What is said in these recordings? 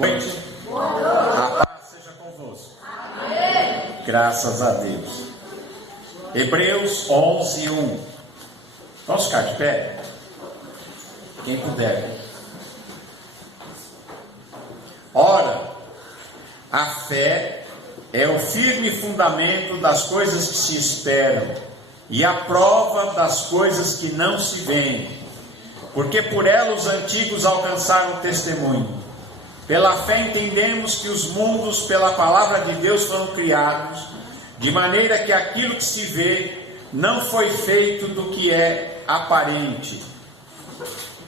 Boa noite. A paz seja convosco. Amém. Graças a Deus. Hebreus 11:1. Vamos ficar de pé? Quem puder. Ora, a fé é o firme fundamento das coisas que se esperam e a prova das coisas que não se veem, porque por ela os antigos alcançaram o testemunho. Pela fé entendemos que os mundos pela palavra de Deus foram criados, de maneira que aquilo que se vê não foi feito do que é aparente.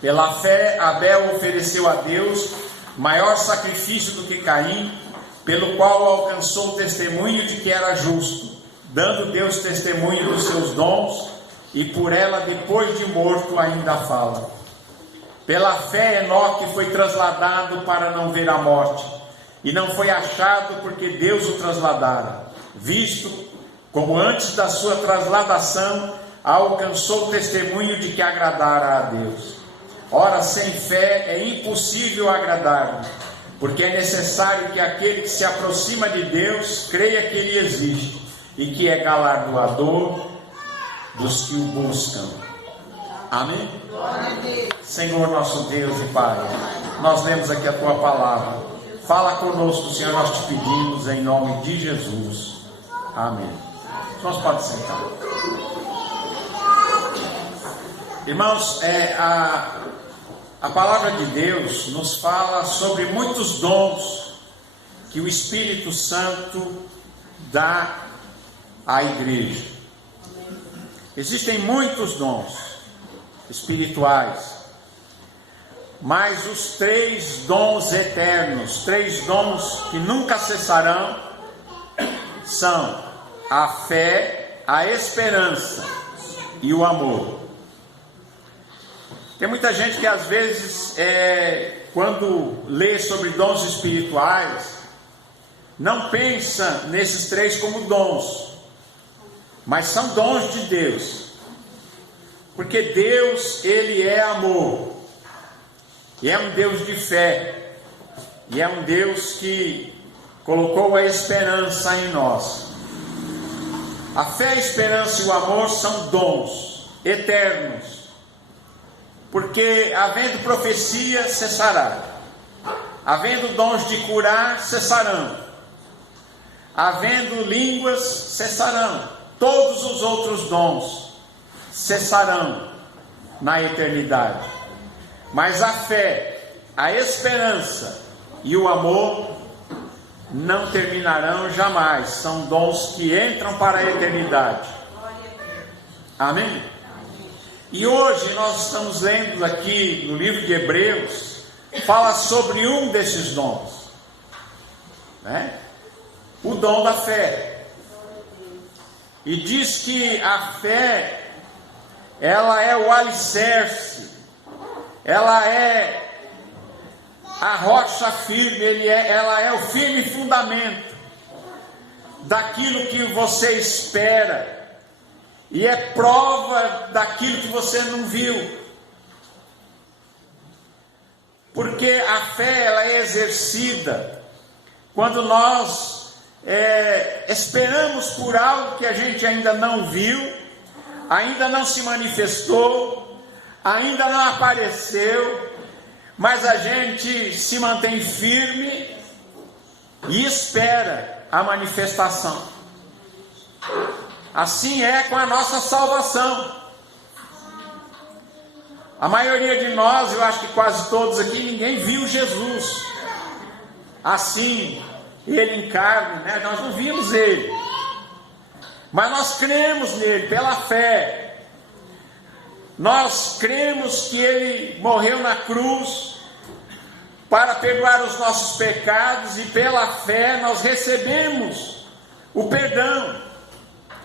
Pela fé Abel ofereceu a Deus maior sacrifício do que Caim, pelo qual alcançou o testemunho de que era justo, dando Deus testemunho dos seus dons, e por ela depois de morto ainda fala. Pela fé Enoque foi trasladado para não ver a morte, e não foi achado porque Deus o trasladara, visto como antes da sua trasladação alcançou o testemunho de que agradara a Deus. Ora, sem fé é impossível agradar-lhe, porque é necessário que aquele que se aproxima de Deus creia que Ele existe e que é galardoador dos que o buscam. Amém? Senhor nosso Deus e Pai, nós lemos aqui a Tua palavra. Fala conosco, Senhor, nós te pedimos em nome de Jesus. Amém. Nós podemos sentar. Irmãos, a palavra de Deus nos fala sobre muitos dons que o Espírito Santo dá à igreja. Existem muitos dons espirituais, mas os 3 dons eternos, 3 dons que nunca cessarão, são a fé, a esperança e o amor. Tem muita gente que às vezes, quando lê sobre dons espirituais, não pensa nesses 3 como dons, mas são dons de Deus, porque Deus, Ele é amor, e é um Deus de fé, e é um Deus que colocou a esperança em nós. A fé, a esperança e o amor são dons eternos, porque havendo profecia, cessará, havendo dons de curar, cessarão, havendo línguas, cessarão, todos os outros dons cessarão na eternidade, mas a fé, a esperança e o amor não terminarão jamais, são dons que entram para a eternidade. Amém? E hoje nós estamos lendo aqui no livro de Hebreus, fala sobre um desses dons, né? O dom da fé. E diz que a fé, ela é o alicerce, ela é a rocha firme, ela é o firme fundamento daquilo que você espera, e é prova daquilo que você não viu, porque a fé ela é exercida quando nós esperamos por algo que a gente ainda não viu, ainda não se manifestou, ainda não apareceu, mas a gente se mantém firme e espera a manifestação. Assim é com a nossa salvação. A maioria de nós, eu acho que quase todos aqui, ninguém viu Jesus assim, Ele em carne, né? Nós não vimos Ele, mas nós cremos nele pela fé. Nós cremos que Ele morreu na cruz para perdoar os nossos pecados, e pela fé nós recebemos o perdão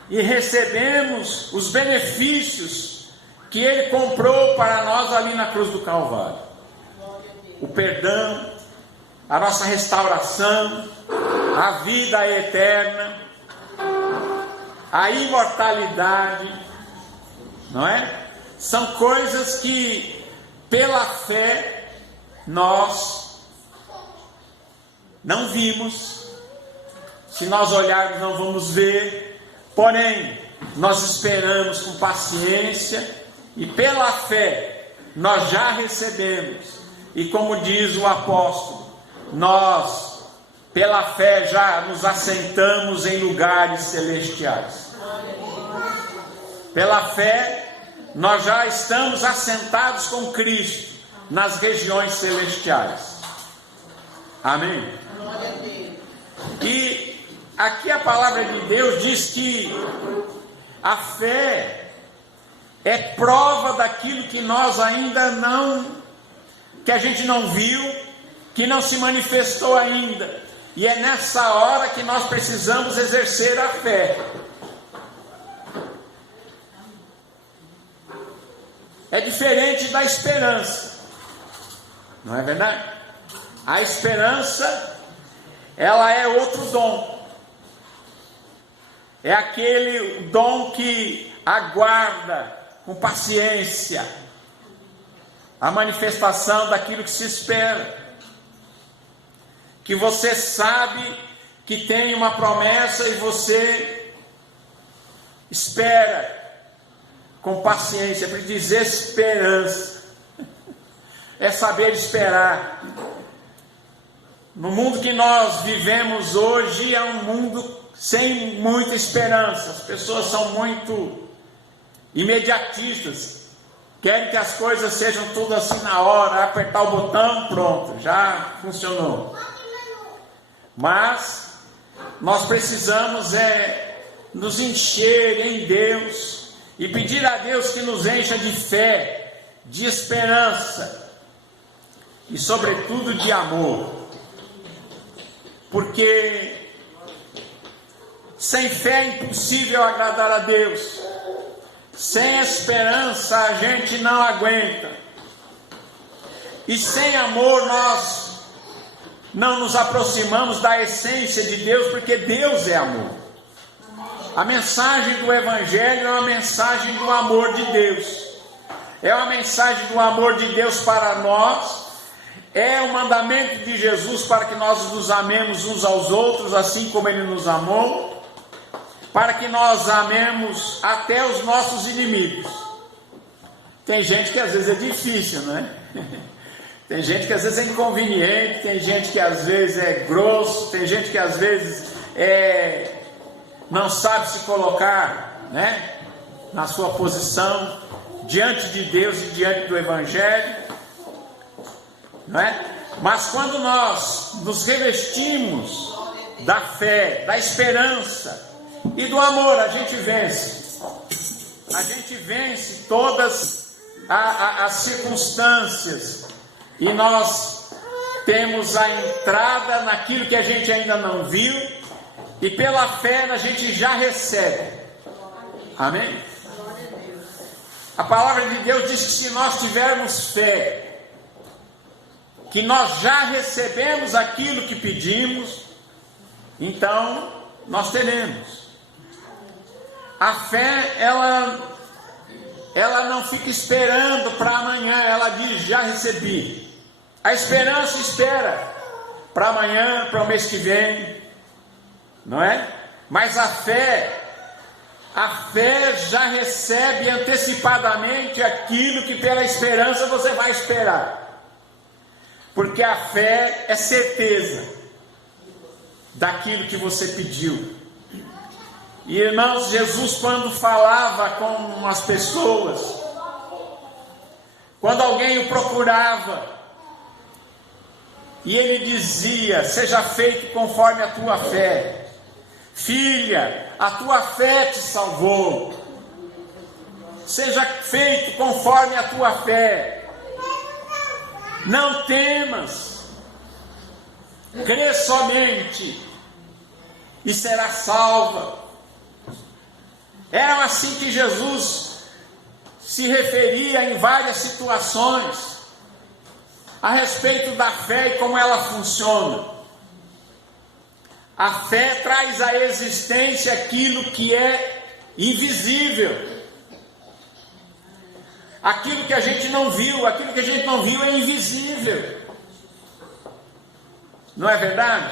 e recebemos os benefícios que Ele comprou para nós ali na cruz do Calvário. O perdão, a nossa restauração, a vida eterna, a imortalidade, não é? São coisas que pela fé nós não vimos, se nós olharmos não vamos ver, porém nós esperamos com paciência e pela fé nós já recebemos. E como diz o apóstolo, nós pela fé já nos assentamos em lugares celestiais. Pela fé nós já estamos assentados com Cristo nas regiões celestiais. Amém? E aqui a palavra de Deus diz que a fé é prova daquilo que nós ainda não, que a gente não viu, que não se manifestou ainda. E é nessa hora que nós precisamos exercer a fé. É diferente da esperança, não é verdade? A esperança, ela é outro dom. É aquele dom que aguarda com paciência a manifestação daquilo que se espera. Que você sabe que tem uma promessa e você espera com paciência, para dizer esperança, é saber esperar. No mundo que nós vivemos hoje é um mundo sem muita esperança, as pessoas são muito imediatistas, querem que as coisas sejam tudo assim na hora, apertar o botão, pronto, já funcionou. Mas nós precisamos nos encher em Deus, e pedir a Deus que nos encha de fé, de esperança e sobretudo de amor. Porque sem fé é impossível agradar a Deus. Sem esperança a gente não aguenta. E sem amor nós não nos aproximamos da essência de Deus, porque Deus é amor. A mensagem do Evangelho é uma mensagem do amor de Deus. É uma mensagem do amor de Deus para nós. É o mandamento de Jesus para que nós nos amemos uns aos outros, assim como Ele nos amou. Para que nós amemos até os nossos inimigos. Tem gente que às vezes é difícil, não é? Tem gente que às vezes é inconveniente, tem gente que às vezes é grosso, tem gente que às vezes não sabe se colocar, né, na sua posição diante de Deus e diante do Evangelho, não é? Mas quando nós nos revestimos da fé, da esperança e do amor, a gente vence. A gente vence todas as circunstâncias e nós temos a entrada naquilo que a gente ainda não viu. E pela fé a gente já recebe. Amém? A palavra de Deus diz que se nós tivermos fé, que nós já recebemos aquilo que pedimos, então nós teremos. A fé, ela não fica esperando para amanhã, ela diz, já recebi. A esperança espera para amanhã, para o mês que vem, não é? Mas a fé já recebe antecipadamente aquilo que pela esperança você vai esperar. Porque a fé é certeza daquilo que você pediu. E irmãos, Jesus quando falava com as pessoas, quando alguém o procurava, e ele dizia, seja feito conforme a tua fé. Filha, a tua fé te salvou. Seja feito conforme a tua fé. Não temas. Crê somente e será salva. Era assim que Jesus se referia em várias situações a respeito da fé e como ela funciona. A fé traz à existência aquilo que é invisível. Aquilo que a gente não viu é invisível. Não é verdade?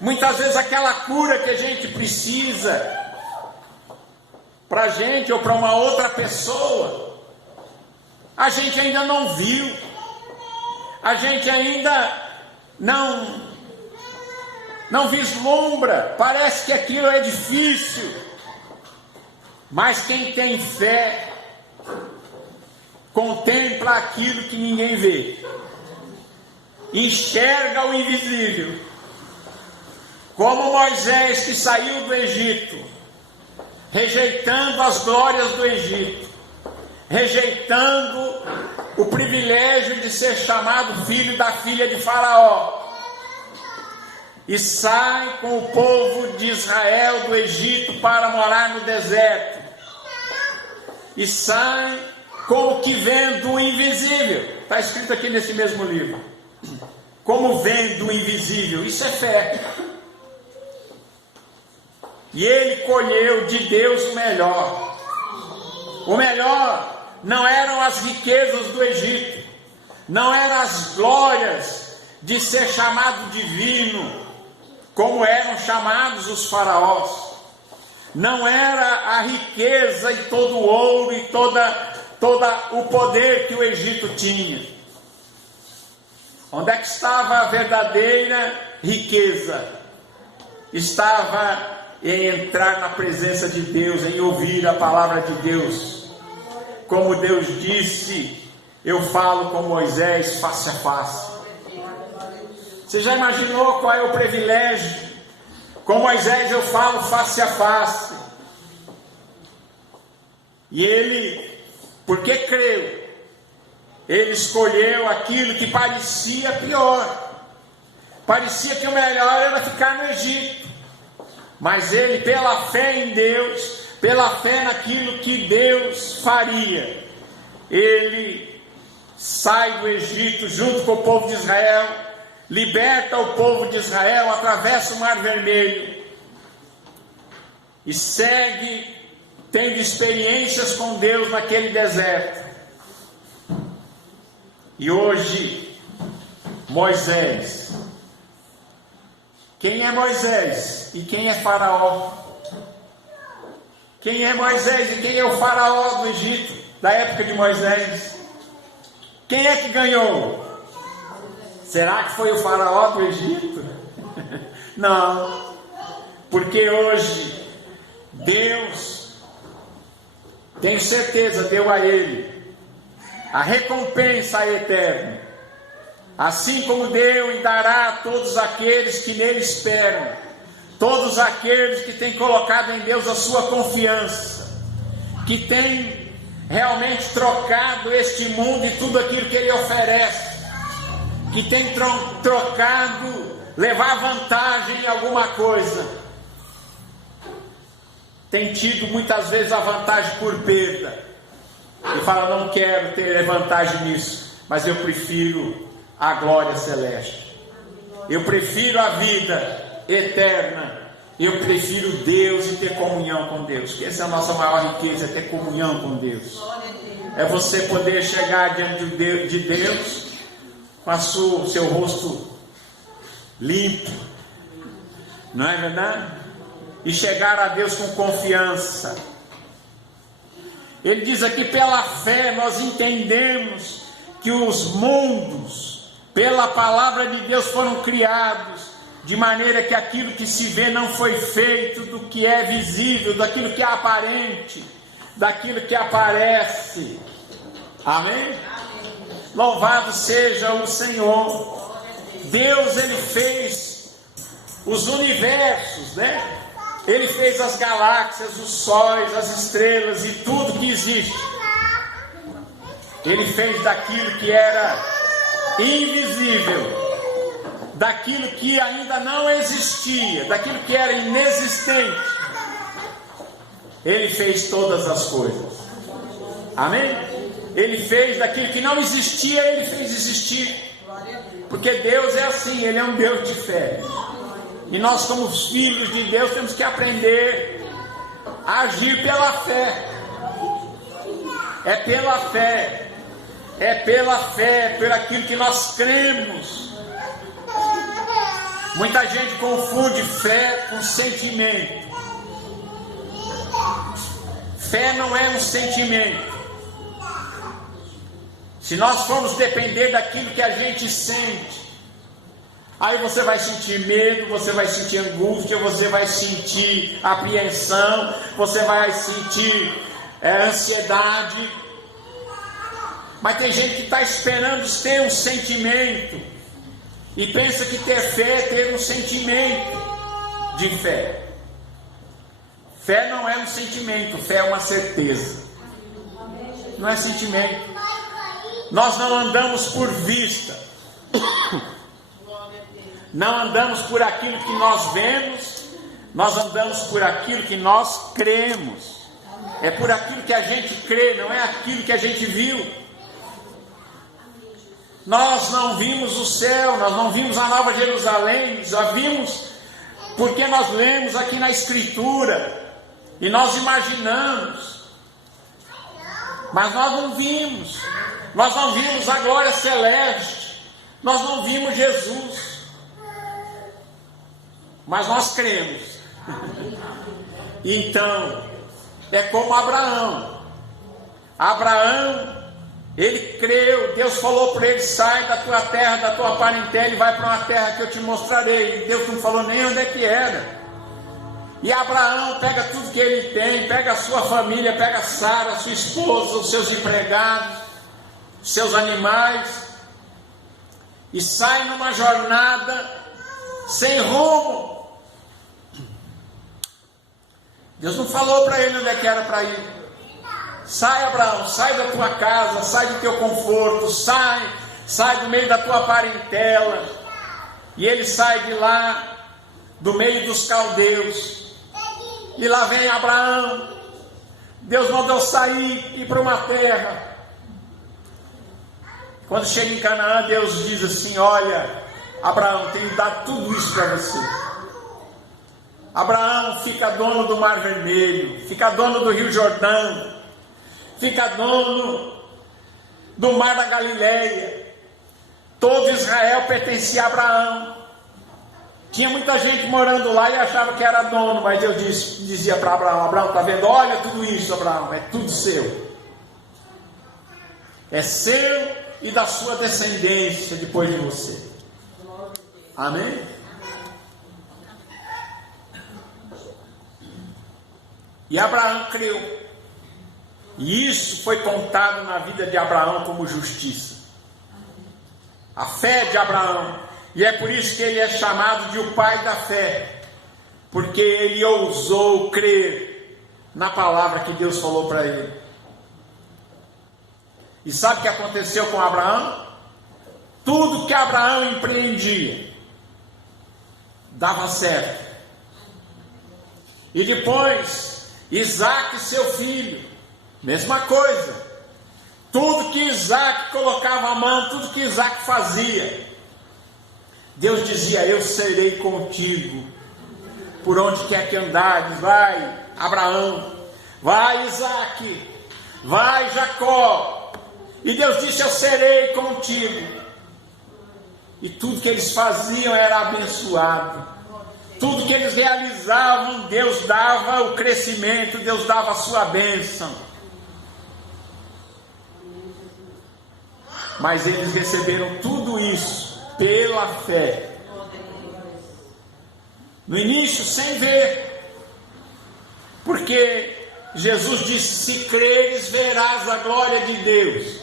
Muitas vezes aquela cura que a gente precisa para a gente ou para uma outra pessoa, a gente ainda não viu, a gente ainda não vislumbra, parece que aquilo é difícil, mas quem tem fé contempla aquilo que ninguém vê, enxerga o invisível, como Moisés que saiu do Egito, rejeitando as glórias do Egito, rejeitando o privilégio de ser chamado filho da filha de Faraó, e sai com o povo de Israel do Egito para morar no deserto, e sai como que vendo o invisível. Está escrito aqui nesse mesmo livro, como vendo o invisível. Isso é fé. E ele colheu de Deus o melhor. O melhor não eram as riquezas do Egito, não eram as glórias de ser chamado divino, como eram chamados os faraós. Não era a riqueza e todo o ouro e todo o poder que o Egito tinha. Onde é que estava a verdadeira riqueza? Estava em entrar na presença de Deus, em ouvir a palavra de Deus. Como Deus disse, eu falo com Moisés face a face. Você já imaginou qual é o privilégio? Com Moisés eu falo face a face. E ele, porque creu, ele escolheu aquilo que parecia pior. Parecia que o melhor era ficar no Egito. Mas ele, pela fé em Deus, pela fé naquilo que Deus faria, ele sai do Egito junto com o povo de Israel, liberta o povo de Israel, atravessa o Mar Vermelho e segue tendo experiências com Deus naquele deserto. E hoje, Moisés. Quem é Moisés e quem é Faraó? Quem é Moisés e quem é o Faraó do Egito, da época de Moisés? Quem é que ganhou? Será que foi o Faraó do Egito? Não, porque hoje Deus, tenho certeza, deu a ele a recompensa eterna, assim como deu e dará a todos aqueles que nele esperam, todos aqueles que têm colocado em Deus a sua confiança, que têm realmente trocado este mundo e tudo aquilo que ele oferece, que têm trocado, levar vantagem em alguma coisa, tem tido muitas vezes a vantagem por perda, e fala, não quero ter vantagem nisso, mas eu prefiro a glória celeste, eu prefiro a vida eterna, eu prefiro Deus e ter comunhão com Deus. Essa é a nossa maior riqueza, é ter comunhão com Deus, é você poder chegar diante de Deus com o seu rosto limpo, não é verdade? E chegar a Deus com confiança. Ele diz aqui, pela fé nós entendemos que os mundos, pela palavra de Deus, foram criados, de maneira que aquilo que se vê não foi feito do que é visível, daquilo que é aparente, daquilo que aparece. Amém? Louvado seja o Senhor. Deus, ele fez os universos, né? Ele fez as galáxias, os sóis, as estrelas e tudo que existe. Ele fez daquilo que era invisível, daquilo que ainda não existia, daquilo que era inexistente. Ele fez todas as coisas. Amém? Ele fez daquilo que não existia, ele fez existir. Porque Deus é assim, ele é um Deus de fé. E nós, como filhos de Deus, temos que aprender a agir pela fé. É pela fé. É pela fé, por aquilo que nós cremos. Muita gente confunde fé com sentimento. Fé não é um sentimento. Se nós formos depender daquilo que a gente sente, aí você vai sentir medo, você vai sentir angústia, você vai sentir apreensão, você vai sentir ansiedade. Mas tem gente que está esperando ter um sentimento e pensa que ter fé é ter um sentimento de fé. Fé não é um sentimento, fé é uma certeza. Não é sentimento. Nós não andamos por vista. Não andamos por aquilo que nós vemos, nós andamos por aquilo que nós cremos. É por aquilo que a gente crê, não é aquilo que a gente viu. Nós não vimos o céu, nós não vimos a Nova Jerusalém, já vimos porque nós lemos aqui na Escritura e nós imaginamos, mas nós não vimos. Nós não vimos a glória celeste, nós não vimos Jesus, mas nós cremos. Então, é como Abraão. Abraão, ele creu, Deus falou para ele: sai da tua terra, da tua parentela e vai para uma terra que eu te mostrarei. E Deus não falou nem onde é que era. E Abraão pega tudo que ele tem, pega a sua família, pega Sara, a sua esposa, os seus empregados, seus animais, e sai numa jornada sem rumo. Deus não falou para ele onde é que era para ir. Sai, Abraão, sai da tua casa, sai do teu conforto, sai do meio da tua parentela. E ele sai de lá, do meio dos caldeus, e lá vem Abraão. Deus mandou sair e ir para uma terra. Quando chega em Canaã, Deus diz assim: olha, Abraão, tenho dado tudo isso para você. Abraão, fica dono do Mar Vermelho, fica dono do Rio Jordão, fica dono do Mar da Galileia. Todo Israel pertencia a Abraão. Tinha muita gente morando lá e achava que era dono, mas Deus dizia para Abraão: Abraão, está vendo? Olha tudo isso, Abraão, é tudo seu. É seu e da sua descendência depois de você. Amém? E Abraão creu. E isso foi contado na vida de Abraão como justiça. A fé de Abraão. E é por isso que ele é chamado de o pai da fé. Porque ele ousou crer na palavra que Deus falou para ele. E sabe o que aconteceu com Abraão? Tudo que Abraão empreendia dava certo. E depois, Isaac, seu filho, mesma coisa. Tudo que Isaac colocava a mão, tudo que Isaac fazia, Deus dizia: eu serei contigo, por onde quer que andares. Vai, Abraão, vai, Isaac, vai, Jacó. E Deus disse: eu serei contigo. E tudo que eles faziam era abençoado. Tudo que eles realizavam, Deus dava o crescimento, Deus dava a sua bênção. Mas eles receberam tudo isso pela fé. No início, sem ver. Porque Jesus disse: se creres, verás a glória de Deus.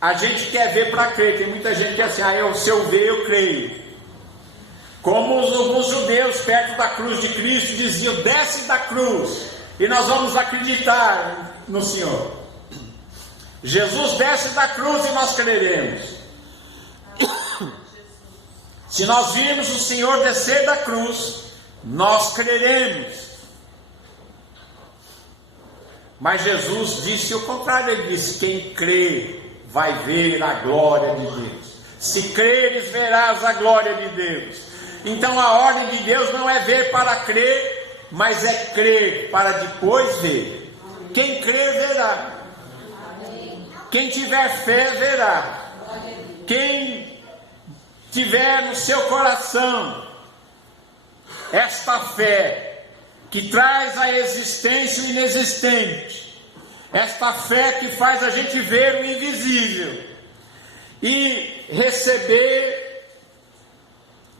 A gente quer ver para crer. Tem muita gente que é assim: se eu ver, eu creio. Como os judeus perto da cruz de Cristo diziam: desce da cruz e nós vamos acreditar no Senhor. Jesus desce da cruz e nós creremos. Se nós virmos o Senhor descer da cruz, nós creremos. Mas Jesus disse o contrário. Ele disse: quem crê vai ver a glória de Deus. Se creres, verás a glória de Deus. Então a ordem de Deus não é ver para crer, mas é crer para depois ver. Quem crer, verá. Quem tiver fé, verá. Quem tiver no seu coração esta fé que traz à existência o inexistente, esta fé que faz a gente ver o invisível e receber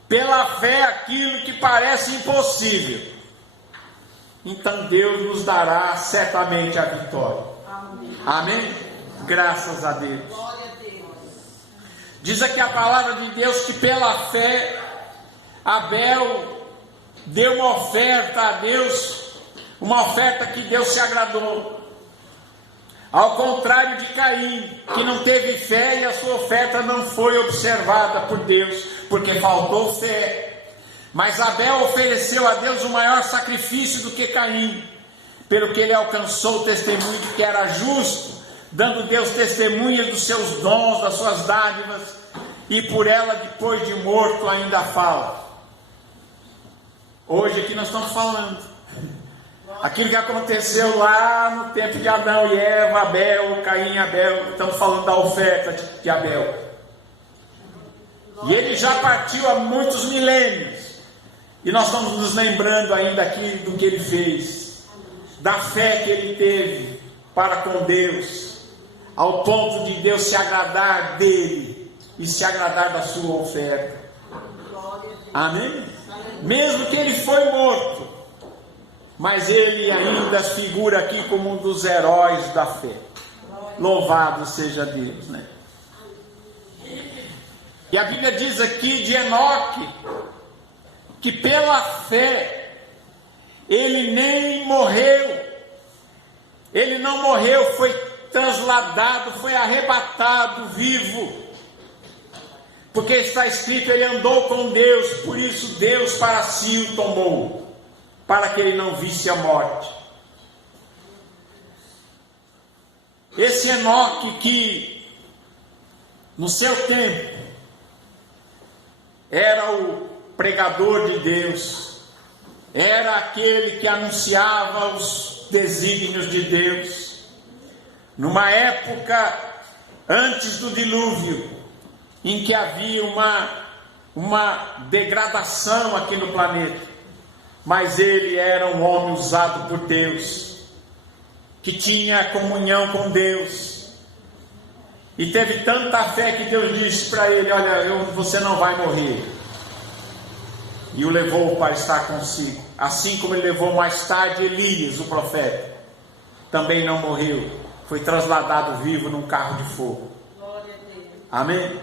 pela fé aquilo que parece impossível, então Deus nos dará certamente a vitória. Amém? Graças a Deus. Diz aqui a palavra de Deus que pela fé Abel deu uma oferta a Deus, uma oferta que Deus se agradou. Ao contrário de Caim, que não teve fé e a sua oferta não foi observada por Deus, porque faltou fé. Mas Abel ofereceu a Deus o maior sacrifício do que Caim, pelo que ele alcançou o testemunho de que era justo, dando Deus testemunha dos seus dons, das suas dádivas, e por ela, depois de morto, ainda fala. Hoje aqui nós estamos falando aquilo que aconteceu lá no tempo de Adão e Eva, Abel, Caim e Abel. Estamos falando da oferta de Abel. E ele já partiu há muitos milênios, e nós estamos nos lembrando ainda aqui do que ele fez, da fé que ele teve para com Deus, ao ponto de Deus se agradar dele e se agradar da sua oferta. Amém? Mesmo que ele foi morto, mas ele ainda figura aqui como um dos heróis da fé. Louvado seja Deus, né? E a Bíblia diz aqui de Enoque, que pela fé, ele nem morreu, ele não morreu, foi trasladado, foi arrebatado vivo, porque está escrito, ele andou com Deus, por isso Deus para si o tomou, para que ele não visse a morte. Esse Enoque que, no seu tempo, era o pregador de Deus, era aquele que anunciava os desígnios de Deus, numa época antes do dilúvio, em que havia uma degradação aqui no planeta, mas ele era um homem usado por Deus, que tinha comunhão com Deus, e teve tanta fé que Deus disse para ele: olha, você não vai morrer, e o levou para estar consigo, assim como ele levou mais tarde Elias, o profeta, também não morreu, foi trasladado vivo num carro de fogo. Amém?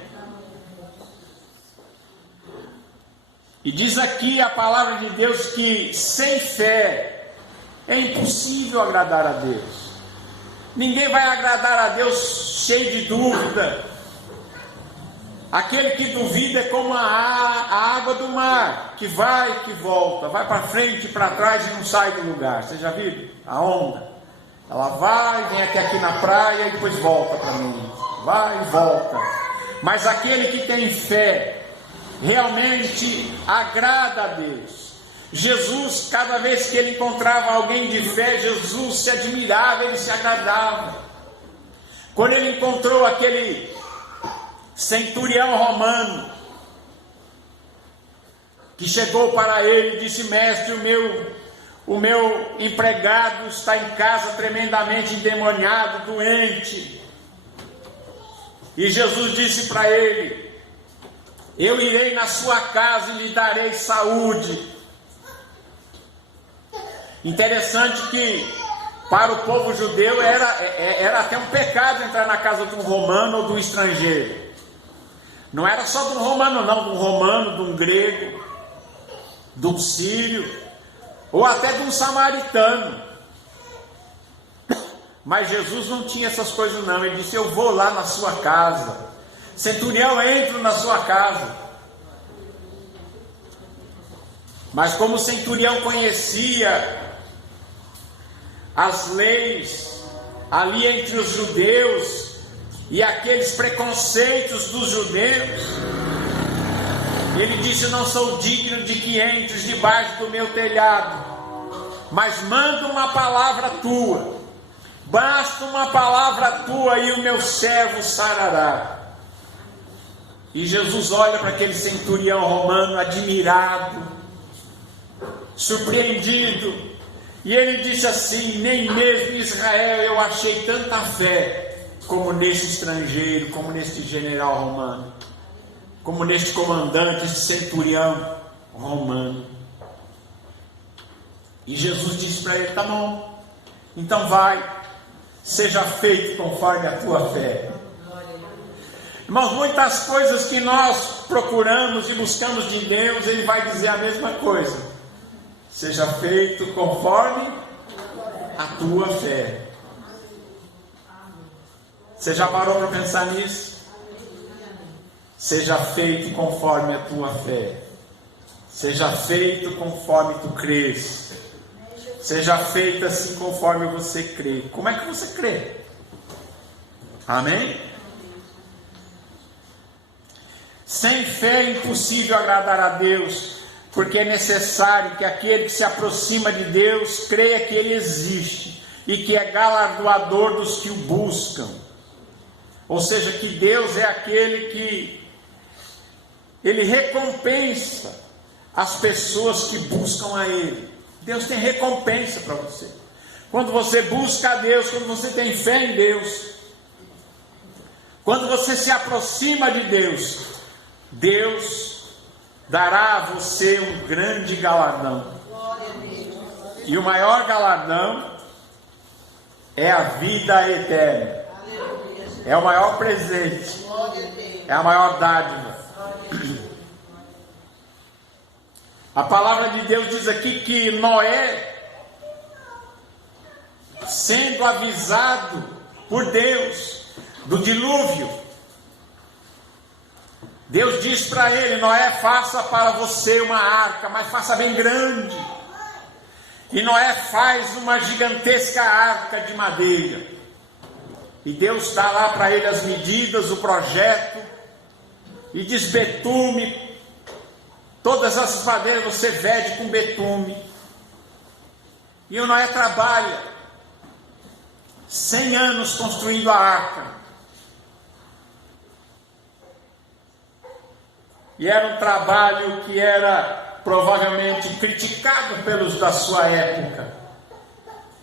E diz aqui a palavra de Deus que sem fé é impossível agradar a Deus. Ninguém vai agradar a Deus cheio de dúvida. Aquele que duvida é como a água do mar, que vai e que volta, vai para frente e para trás e não sai do lugar. Você já viu a onda? Ela vai, vem até aqui na praia e depois volta para mim. Vai e volta. Mas aquele que tem fé realmente agrada a Deus. Jesus, cada vez que ele encontrava alguém de fé, Jesus se admirava, ele se agradava. Quando ele encontrou aquele centurião romano, que chegou para ele e disse: mestre, o meu empregado está em casa tremendamente endemoniado, doente. E Jesus disse para ele: eu irei na sua casa e lhe darei saúde. Interessante que para o povo judeu era até um pecado entrar na casa de um romano ou de um estrangeiro. Não era só de um romano não, de um romano, de um grego, de um sírio, ou até de um samaritano. Mas Jesus não tinha essas coisas não. Ele disse: eu vou lá na sua casa. Centurião, entro na sua casa. Mas como o centurião conhecia as leis ali entre os judeus e aqueles preconceitos dos judeus, ele disse: não sou digno de que entres debaixo do meu telhado, mas manda uma palavra tua, basta uma palavra tua e o meu servo sarará. E Jesus olha para aquele centurião romano admirado, surpreendido, e ele disse assim: nem mesmo em Israel eu achei tanta fé como neste estrangeiro, como neste general romano, como neste comandante, este centurião romano. E Jesus disse para ele: tá bom, então vai, seja feito conforme a tua fé. Irmãos, muitas coisas que nós procuramos e buscamos de Deus, Ele vai dizer a mesma coisa: seja feito conforme a tua fé. Você já parou para pensar nisso? Seja feito conforme a tua fé. Seja feito conforme tu crês. Seja feito assim conforme você crê. Como é que você crê? Amém? Sem fé é impossível agradar a Deus, porque é necessário que aquele que se aproxima de Deus creia que Ele existe e que é galardoador dos que o buscam. Ou seja, que Deus é aquele que Ele recompensa as pessoas que buscam a Ele. Deus tem recompensa para você. Quando você busca a Deus, quando você tem fé em Deus, quando você se aproxima de Deus, Deus dará a você um grande galardão. E o maior galardão é a vida eterna. É o maior presente. É a maior dádiva. A palavra de Deus diz aqui que Noé, sendo avisado por Deus do dilúvio, Deus diz para ele: Noé, faça para você uma arca, mas faça bem grande. E Noé faz uma gigantesca arca de madeira. E Deus dá lá para ele as medidas, o projeto, e diz: betume, todas as madeiras você vede com betume. E o Noé trabalha 100 anos construindo a arca. E era um trabalho que era provavelmente criticado pelos da sua época.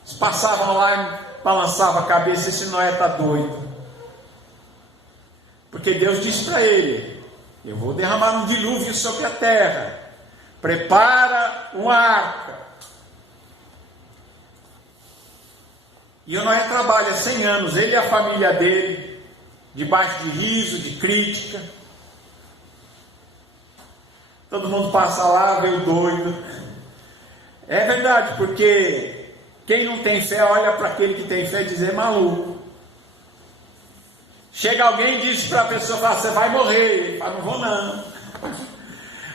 Eles passavam lá e balançavam a cabeça: esse Noé está doido. Porque Deus disse para ele: eu vou derramar um dilúvio sobre a terra. Prepara uma arca. E o Noé trabalha 100 anos, ele e a família dele, debaixo de riso, de crítica. Todo mundo passa lá, veio doido. É verdade, porque quem não tem fé olha para aquele que tem fé e diz: é maluco. Chega alguém e diz para a pessoa: você vai morrer. Ele fala: não vou não.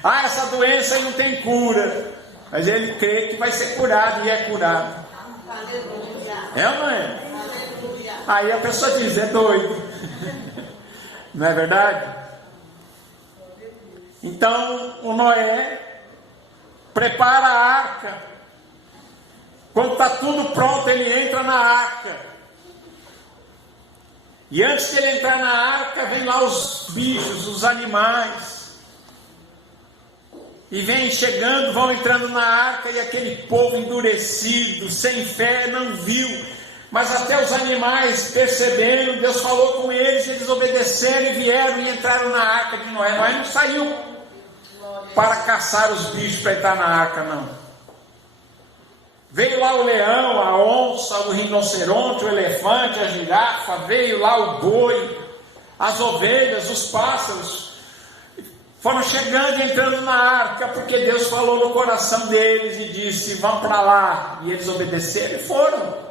Ah, essa doença aí não tem cura. Mas ele crê que vai ser curado e é curado. É ou não é? Aí a pessoa diz: é doido. Não é verdade? Então o Noé prepara a arca. Quando está tudo pronto, ele entra na arca. E antes de ele entrar na arca, vem lá os bichos, os animais. E vem chegando, vão entrando na arca, e aquele povo endurecido, sem fé, não viu. Mas até os animais perceberam, Deus falou com eles, eles obedeceram e vieram e entraram na arca de Noé. Noé não saiu para caçar os bichos para entrar na arca, não. Veio lá o leão, a onça, o rinoceronte, o elefante, a girafa, veio lá o boi, as ovelhas, os pássaros. Foram chegando e entrando na arca, porque Deus falou no coração deles e disse: vão para lá. E eles obedeceram e foram.